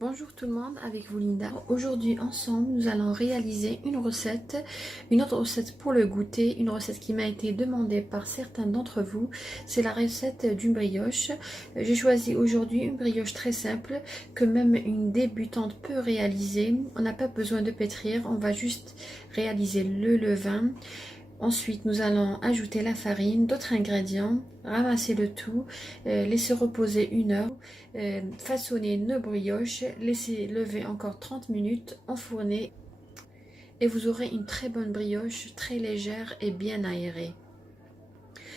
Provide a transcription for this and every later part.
Bonjour tout le monde, avec vous Linda. Aujourd'hui ensemble nous allons réaliser une autre recette pour le goûter, une recette qui m'a été demandée par certains d'entre vous. C'est la recette d'une brioche. J'ai choisi aujourd'hui une brioche très simple que même une débutante peut réaliser. On n'a pas besoin de pétrir, on va juste réaliser le levain. Ensuite, nous allons ajouter la farine, d'autres ingrédients, ramasser le tout, laisser reposer 1 heure, façonner nos brioches, laisser lever encore 30 minutes, enfourner et vous aurez une très bonne brioche, très légère et bien aérée.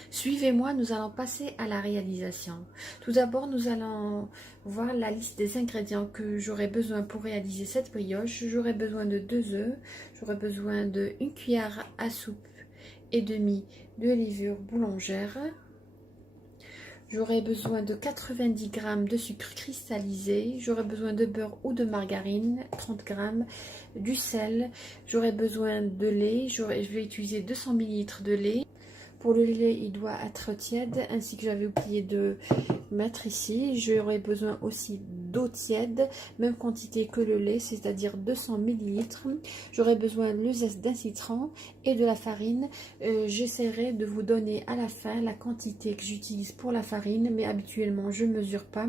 Suivez-moi, nous allons passer à la réalisation. Tout d'abord, nous allons voir la liste des ingrédients que j'aurai besoin pour réaliser cette brioche. J'aurai besoin de 2 œufs, j'aurai besoin de 1 cuillère à soupe et demi de levure boulangère. J'aurai besoin de 90 g de sucre cristallisé. J'aurai besoin de beurre ou de margarine, 30 g, du sel. J'aurai besoin de lait. Je vais utiliser 200 ml de lait. Pour le lait, il doit être tiède, ainsi que j'avais oublié de mettre ici. J'aurai besoin aussi d'eau tiède, même quantité que le lait, c'est-à-dire 200 ml. J'aurai besoin le zeste d'un citron et de la farine. J'essaierai de vous donner à la fin la quantité que j'utilise pour la farine, mais habituellement je ne mesure pas.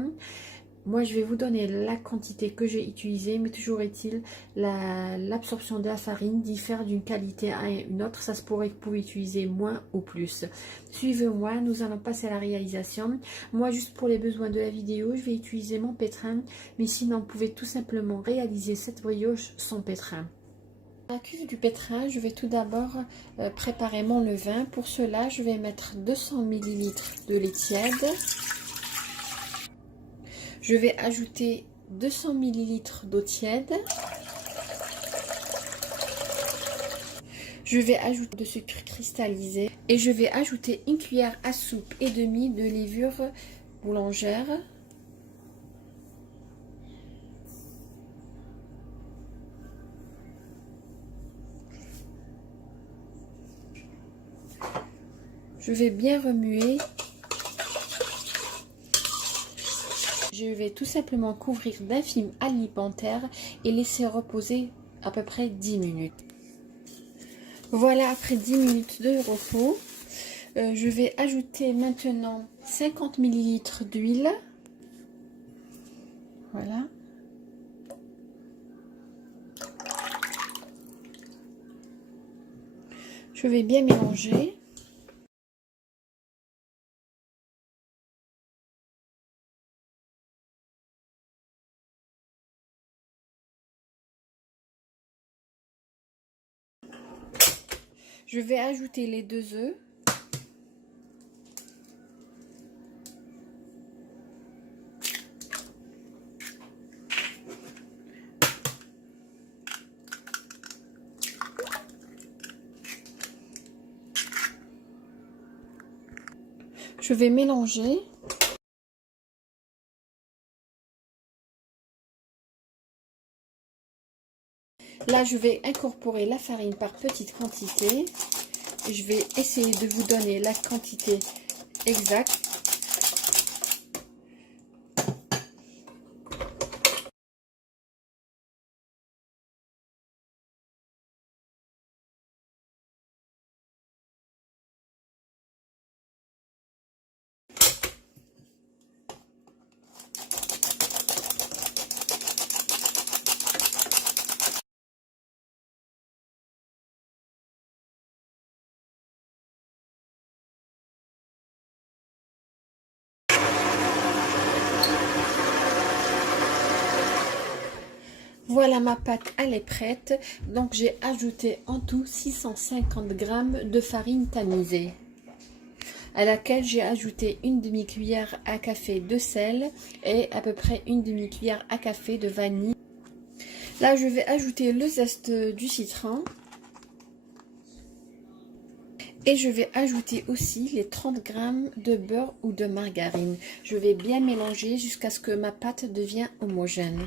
Moi, je vais vous donner la quantité que j'ai utilisée, mais toujours est-il, l'absorption de la farine diffère d'une qualité à une autre. Ça se pourrait que vous pouvez utiliser moins ou plus. Suivez-moi, nous allons passer à la réalisation. Moi, juste pour les besoins de la vidéo, je vais utiliser mon pétrin, mais sinon, vous pouvez tout simplement réaliser cette brioche sans pétrin. Dans la cuve du pétrin, je vais tout d'abord préparer mon levain. Pour cela, je vais mettre 200 ml de lait tiède. Je vais ajouter 200 ml d'eau tiède. Je vais ajouter de sucre cristallisé et je vais ajouter 1 cuillère à soupe et demi de levure boulangère. Je vais bien remuer. Je vais tout simplement couvrir d'un film alimentaire et laisser reposer à peu près 10 minutes. Voilà, après 10 minutes de repos, je vais ajouter maintenant 50 ml d'huile. Voilà. Je vais bien mélanger. Je vais ajouter les 2 œufs. Je vais mélanger. Là, je vais incorporer la farine par petites quantités. Je vais essayer de vous donner la quantité exacte. Voilà, ma pâte, elle est prête. Donc, j'ai ajouté en tout 650 g de farine tamisée, à laquelle j'ai ajouté une demi-cuillère à café de sel et à peu près une demi-cuillère à café de vanille. Là, je vais ajouter le zeste du citron. Et je vais ajouter aussi les 30 g de beurre ou de margarine. Je vais bien mélanger jusqu'à ce que ma pâte devienne homogène.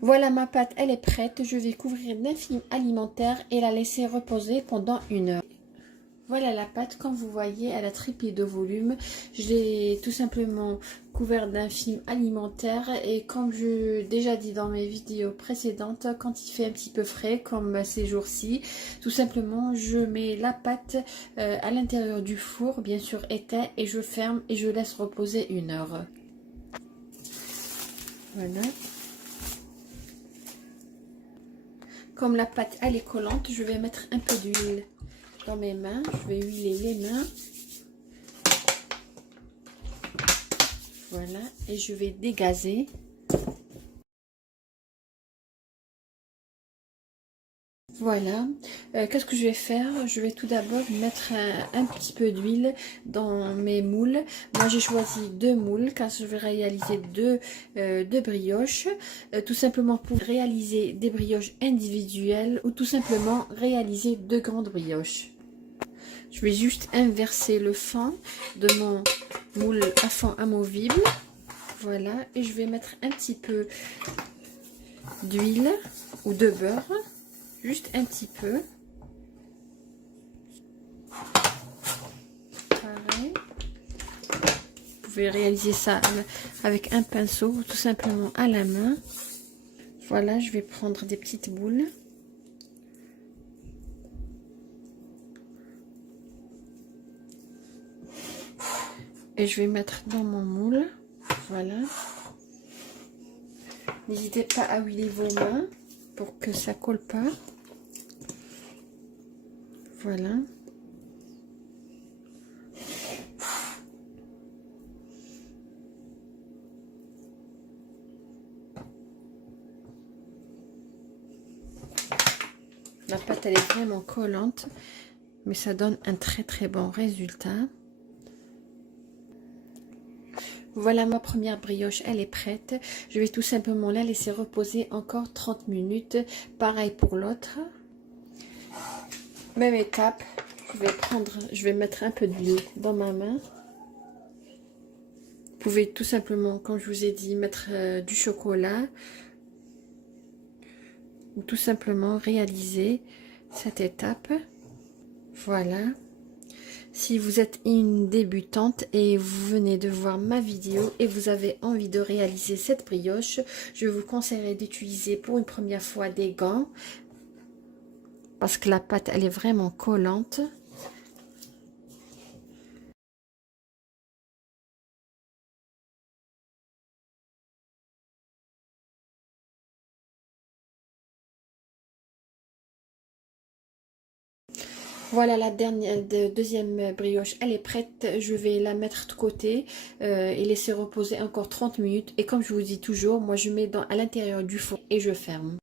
Voilà, ma pâte, elle est prête. Je vais couvrir d'un film alimentaire et la laisser reposer pendant 1 heure. Voilà la pâte, comme vous voyez, elle a triplé de volume. Je l'ai tout simplement couvert d'un film alimentaire et comme je déjà dit dans mes vidéos précédentes, quand il fait un petit peu frais comme ces jours-ci, tout simplement je mets la pâte à l'intérieur du four, bien sûr éteint, et je ferme et je laisse reposer 1 heure. Voilà. Comme la pâte elle est collante, je vais mettre un peu d'huile dans mes mains. Je vais huiler les mains. Voilà, et je vais dégazer. Voilà, qu'est-ce que je vais faire? Je vais tout d'abord mettre un petit peu d'huile dans mes moules. Moi j'ai choisi 2 moules car je vais réaliser deux brioches. Tout simplement pour réaliser des brioches individuelles ou tout simplement réaliser 2 grandes brioches. Je vais juste inverser le fond de mon moule à fond amovible. Voilà, et je vais mettre un petit peu d'huile ou de beurre. Juste un petit peu. Pareil. Vous pouvez réaliser ça avec un pinceau ou tout simplement à la main. Voilà, je vais prendre des petites boules. Et je vais mettre dans mon moule. Voilà. N'hésitez pas à huiler vos mains pour que ça colle pas. Voilà. La pâte elle est vraiment collante, mais ça donne un très bon résultat. Voilà, ma première brioche, elle est prête. Je vais tout simplement la laisser reposer encore 30 minutes. Pareil pour l'autre. Même étape, je vais mettre un peu d'huile dans ma main. Vous pouvez tout simplement, comme je vous ai dit, mettre du chocolat. Ou tout simplement réaliser cette étape. Voilà. Si vous êtes une débutante et vous venez de voir ma vidéo et vous avez envie de réaliser cette brioche, je vous conseillerais d'utiliser pour une première fois des gants parce que la pâte elle est vraiment collante. Voilà la deuxième brioche, elle est prête. Je vais la mettre de côté et laisser reposer encore 30 minutes. Et comme je vous dis toujours, moi je mets à l'intérieur du four et je ferme.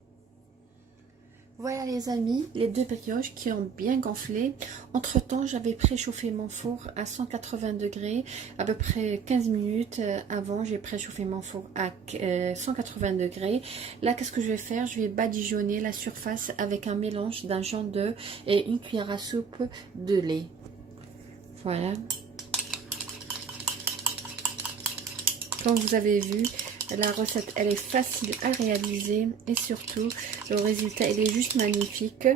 Voilà les amis, les 2 brioches qui ont bien gonflé. Entre temps, j'avais préchauffé mon four à 180 degrés, à peu près 15 minutes avant, j'ai préchauffé mon four à 180 degrés. Là, qu'est-ce que je vais faire? Je vais badigeonner la surface avec un mélange d'un jaune d'œuf et une cuillère à soupe de lait. Voilà. Comme vous avez vu, la recette elle est facile à réaliser et surtout le résultat il est juste magnifique.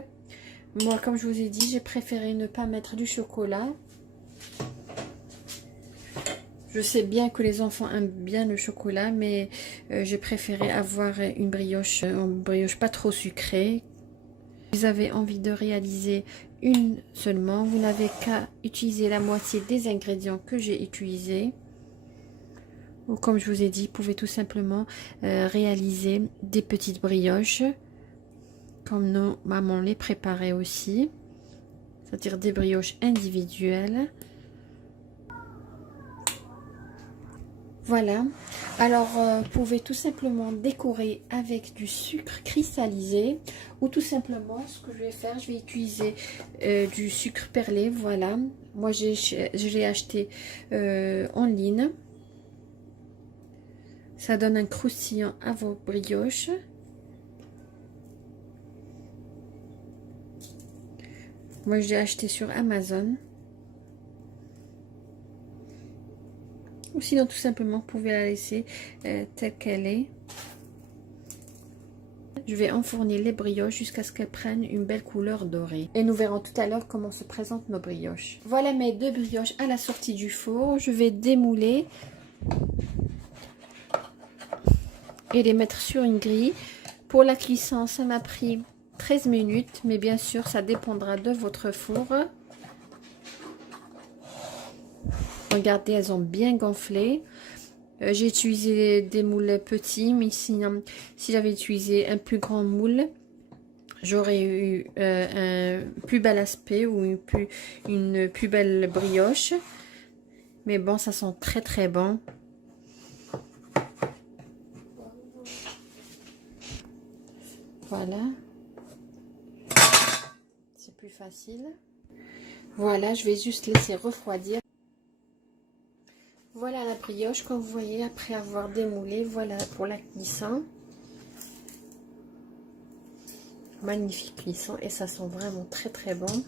Moi comme je vous ai dit, j'ai préféré ne pas mettre du chocolat. Je sais bien que les enfants aiment bien le chocolat, mais j'ai préféré avoir une brioche pas trop sucrée. Si vous avez envie de réaliser une seulement, vous n'avez qu'à utiliser la moitié des ingrédients que j'ai utilisés. Ou comme je vous ai dit, vous pouvez tout simplement réaliser des petites brioches comme nos mamans les préparaient aussi, c'est-à-dire des brioches individuelles. Voilà, alors vous pouvez tout simplement décorer avec du sucre cristallisé ou tout simplement ce que je vais faire, je vais utiliser du sucre perlé. Voilà, moi je l'ai acheté en ligne. Ça donne un croustillant à vos brioches. Moi, je l'ai acheté sur Amazon. Ou sinon, tout simplement, vous pouvez la laisser telle qu'elle est. Je vais enfourner les brioches jusqu'à ce qu'elles prennent une belle couleur dorée. Et nous verrons tout à l'heure comment se présentent nos brioches. Voilà mes 2 brioches à la sortie du four. Je vais démouler et les mettre sur une grille. Pour la cuisson, ça m'a pris 13 minutes, mais bien sûr, ça dépendra de votre four. Regardez, elles ont bien gonflé. J'ai utilisé des moules petits, mais si j'avais utilisé un plus grand moule, j'aurais eu un plus bel aspect ou une plus belle brioche. Mais bon, ça sent très très bon. Voilà. C'est plus facile. Voilà, je vais juste laisser refroidir. Voilà la brioche, comme vous voyez, après avoir démoulé. Voilà pour la cuisson. Magnifique cuisson et ça sent vraiment très très bon.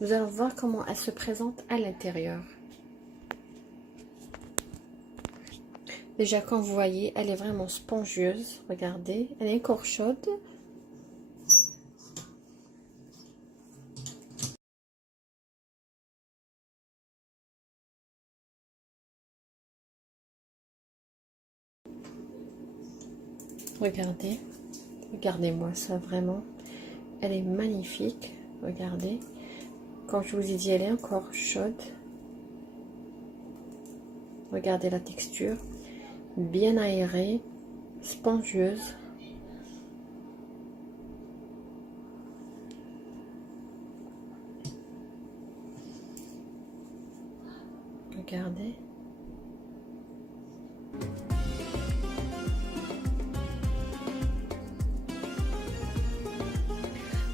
Nous allons voir comment elle se présente à l'intérieur. Déjà, comme vous voyez, elle est vraiment spongieuse. Regardez, elle est encore chaude. Regardez, regardez-moi ça vraiment. Elle est magnifique. Regardez, comme je vous ai dit, elle est encore chaude. Regardez la texture, bien aérée, spongieuse. Regardez.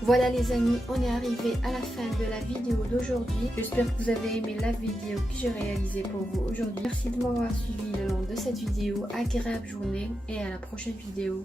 Voilà les amis, on est arrivé à la fin de la vidéo d'aujourd'hui. J'espère que vous avez aimé la vidéo que j'ai réalisée pour vous aujourd'hui. Merci de m'avoir suivi le long de cette vidéo. Agréable journée et à la prochaine vidéo.